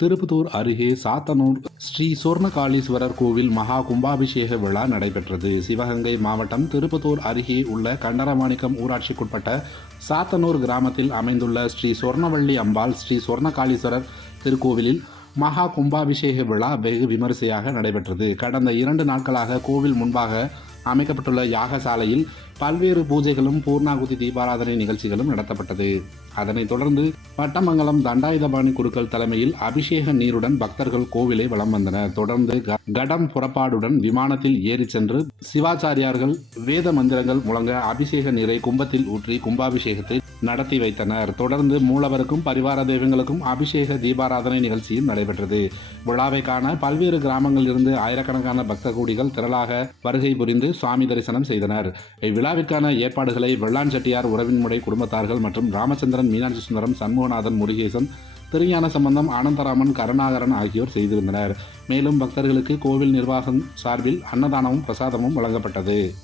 திருப்பத்தூர் அருகே சாத்தனூர் ஸ்ரீ சொர்ணகாளீஸ்வரர் கோவில் மகா கும்பாபிஷேக விழா நடைபெற்றது. சிவகங்கை மாவட்டம் திருப்பத்தூர் அருகே உள்ள கண்டரமாணிக்கம் ஊராட்சிக்குட்பட்ட சாத்தனூர் கிராமத்தில் அமைந்துள்ள ஸ்ரீ சொர்ணவள்ளி அம்பாள் ஸ்ரீ சொர்ணகாளீஸ்வரர் திருக்கோவிலில் மகா கும்பாபிஷேக விழா வெகு விமரிசையாக நடைபெற்றது. கடந்த இரண்டு நாட்களாக கோவில் முன்பாக அமைக்கப்பட்டுள்ள யாகசாலையில் பல்வேறு பூஜைகளும் பூர்ணாகுதி தீபாராதனை நிகழ்ச்சிகளும் நடத்தப்பட்டது. அதனைத் தொடர்ந்து பட்டமங்கலம் தண்டாயுதபாணி குருக்கள் தலைமையில் அபிஷேக நீருடன் பக்தர்கள் கோவிலை வலம் வந்தனர். தொடர்ந்து க- கடம் புறப்பாடுடன் விமானத்தில் ஏறிச் சென்று சிவாச்சாரியார்கள் வேத மந்திரங்கள் முழங்க அபிஷேக நீரை கும்பத்தில் ஊற்றி கும்பாபிஷேகத்தை நடத்தி வைத்தனர். தொடர்ந்து மூலவருக்கும் பரிவார தெய்வங்களுக்கும் அபிஷேக தீபாராதனை நிகழ்ச்சியும் நடைபெற்றது. விழாவை காண பல்வேறு கிராமங்களிலிருந்து ஆயிரக்கணக்கான பக்த கூடிகள் திரளாக வருகை புரிந்து சுவாமி தரிசனம் செய்தனர். இவ்விழாவிற்கான ஏற்பாடுகளை வெள்ளான் செட்டியார் உறவின்முறை குடும்பத்தார்கள் மற்றும் ராமச்சந்திரன் மீனாட்சி சுந்தரம் சண்முகநாதன் முருகேசன் திருஞான சம்பந்தம் ஆனந்தராமன் கருணாகரன் ஆகியோர் செய்திருந்தனர். மேலும் பக்தர்களுக்கு கோவில் நிர்வாகம் சார்பில் அன்னதானமும் பிரசாதமும் வழங்கப்பட்டது.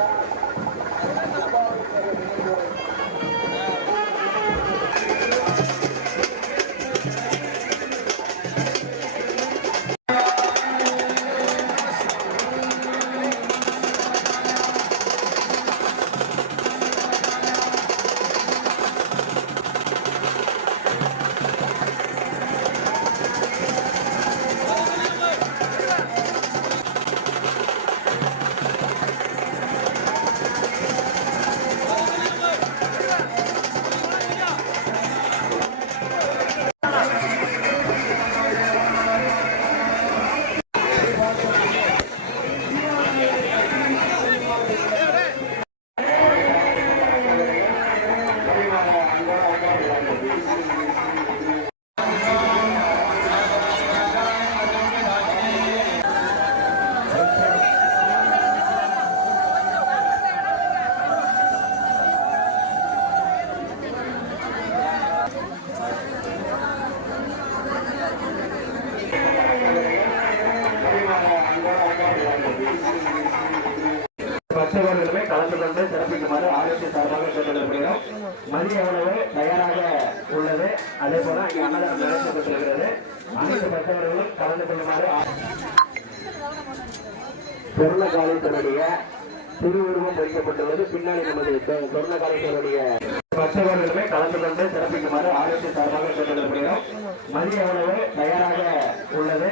Thank you. சிறப்பிக்குமாறு ஆலோசனை சார்பாக கேட்டுக்கொள்கிறோம். மதிய உணவு தயாராக உள்ளது. அதே போல இங்கே அன்னதானம் நடைபெற்றிருக்கிறது அனைத்து பக்தர்களும் கலந்து கொள்ளுமாறு பொருளகாலத்தினுடைய திருவுருவம் வைக்கப்பட்டுள்ளது பின்னாடி நமது பொருளகாலத்தினுடைய சொர்ணகாலீஸ்வருடைய பக்தர்களுமே கலந்து கொண்டு சிறப்பிக்குமாறு ஆலோசனை சார்பாக கேட்டுக்கொள்கிறோம். மதிய உணவு தயாராக உள்ளது.